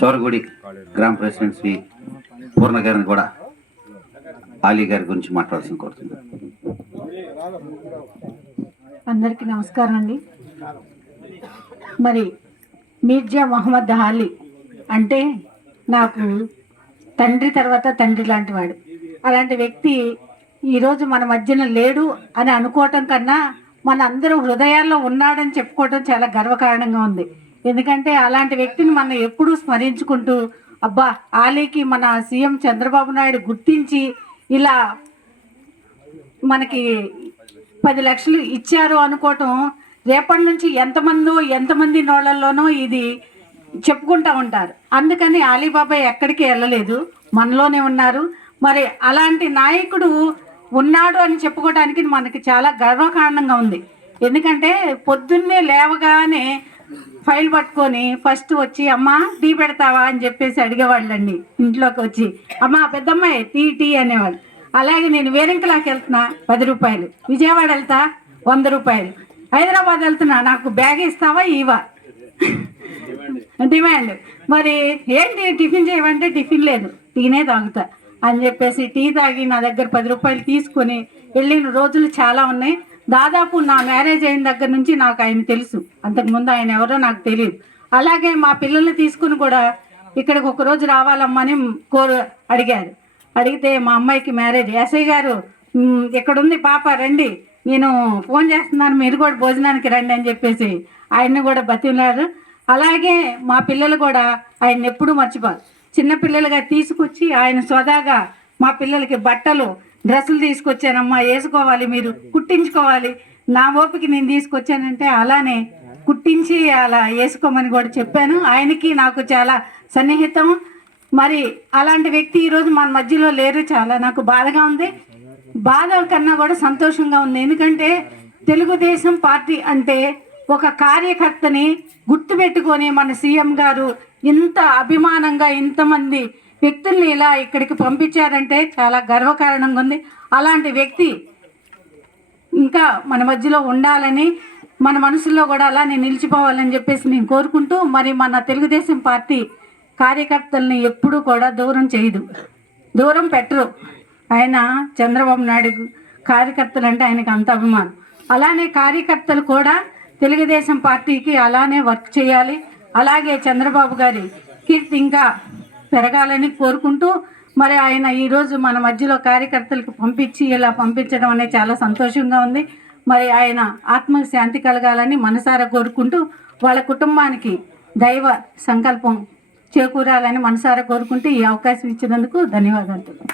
చోరగుడి గ్రామ ప్రెసిడెంట్ శ్రీ పూర్ణ గారిని కూడా ఆలీ గారి గురించి మాట్లాడాల్సిన కోరుతున్నాను. అందరికీ నమస్కారం అండి. మరి మీర్జా మహమ్మద్ ఆలీ అంటే నాకు తండ్రి తర్వాత తండ్రి లాంటి వాడు. అలాంటి వ్యక్తి ఈరోజు మన మధ్యన లేడు అని అనుకోవటం కన్నా మన అందరూ హృదయాల్లో ఉన్నాడని చెప్పుకోవటం చాలా గర్వకారణంగా ఉంది. ఎందుకంటే అలాంటి వ్యక్తిని మనం ఎప్పుడూ స్మరించుకుంటూ అబ్బా ఆలీకి మన సీఎం చంద్రబాబు నాయుడు గుర్తించి ఇలా మనకి 10 లక్షలు ఇచ్చారు అనుకోవటం రేపటి నుంచి ఎంతమంది నోళ్ళల్లోనో ఇది చెప్పుకుంటూ ఉంటారు. అందుకని ఆలీబాబా ఎక్కడికి వెళ్ళలేదు, మనలోనే ఉన్నారు. మరి అలాంటి నాయకుడు ఉన్నాడు అని చెప్పుకోవడానికి మనకి చాలా గర్వకారణంగా ఉంది. ఎందుకంటే పొద్దున్నే లేవగానే ఫైల్ పట్టుకొని ఫస్ట్ వచ్చి అమ్మ టీ పెడతావా అని చెప్పేసి అడిగేవాళ్ళండి. ఇంట్లోకి వచ్చి అమ్మ పెద్దమ్మాయి టీ అనేవాళ్ళు. అలాగే నేను వేరింకలాకి వెళ్తున్నా 10 రూపాయలు, విజయవాడ వెళ్తా 100 రూపాయలు, హైదరాబాద్ వెళ్తున్నా నాకు బ్యాగ్ ఇస్తావా ఇవా డిమాండ్. మరి ఏంటి టిఫిన్ చేయమంటే టిఫిన్ లేదు, టీనే తాగుతా అని చెప్పేసి టీ తాగి నా దగ్గర 10 రూపాయలు తీసుకొని వెళ్ళిన రోజులు చాలా ఉన్నాయి. దాదాపు నా మ్యారేజ్ అయిన దగ్గర నుంచి నాకు ఆయన తెలుసు, అంతకుముందు ఆయన ఎవరో నాకు తెలియదు. అలాగే మా పిల్లల్ని తీసుకుని కూడా ఇక్కడికి ఒకరోజు రావాలమ్మని అడిగారు. అడిగితే మా అమ్మాయికి మ్యారేజ్, ఎస్ఐ గారు ఎక్కడుంది పాప రండి, నేను ఫోన్ చేస్తున్నాను, మీరు కూడా భోజనానికి రండి అని చెప్పేసి ఆయన్ని కూడా బతిలారు. అలాగే మా పిల్లలు కూడా ఆయన ఎప్పుడూ మర్చిపోరు. చిన్నపిల్లలుగా తీసుకొచ్చి ఆయన స్వదాగా మా పిల్లలకి బట్టలు డ్రెస్సులు తీసుకొచ్చానమ్మా, వేసుకోవాలి, మీరు కుట్టించుకోవాలి, నా ఓపిక నేను తీసుకొచ్చానంటే అలానే కుట్టించి అలా వేసుకోమని కూడా చెప్పాను. ఆయనకి నాకు చాలా సన్నిహితం. మరి అలాంటి వ్యక్తి ఈరోజు మన మధ్యలో లేరు, చాలా నాకు బాధగా ఉంది. బాధ కన్నా కూడా సంతోషంగా ఉంది. ఎందుకంటే తెలుగుదేశం పార్టీ అంటే ఒక కార్యకర్తని గుర్తుపెట్టుకొని మన సీఎం గారు ఇంత అభిమానంగా ఇంతమంది వ్యక్తుల్ని ఇలా ఇక్కడికి పంపించారంటే చాలా గర్వకారణంగా ఉంది. అలాంటి వ్యక్తి ఇంకా మన మధ్యలో ఉండాలని, మన మనసులో కూడా అలానే నిలిచిపోవాలని చెప్పేసి నేను కోరుకుంటూ, మరి మన తెలుగుదేశం పార్టీ కార్యకర్తల్ని ఎప్పుడూ కూడా దూరం పెట్టరు. ఆయన చంద్రబాబు నాయుడు కార్యకర్తలు అంటే ఆయనకు అంత అభిమానం. అలానే కార్యకర్తలు కూడా తెలుగుదేశం పార్టీకి అలానే వర్క్ చేయాలి. అలాగే చంద్రబాబు గారి కీర్తి ఇంకా పెరగాలని కోరుకుంటూ, మరి ఆయన ఈరోజు మన మధ్యలో కార్యకర్తలకు ఇలా పంపించడం అనేది చాలా సంతోషంగా ఉంది. మరి ఆయన ఆత్మకు శాంతి కలగాలని మనసారా కోరుకుంటూ, వాళ్ళ కుటుంబానికి దైవ సంకల్పం చేకూరాలని మనసారా కోరుకుంటూ ఈ అవకాశం ఇచ్చినందుకు ధన్యవాదాలు.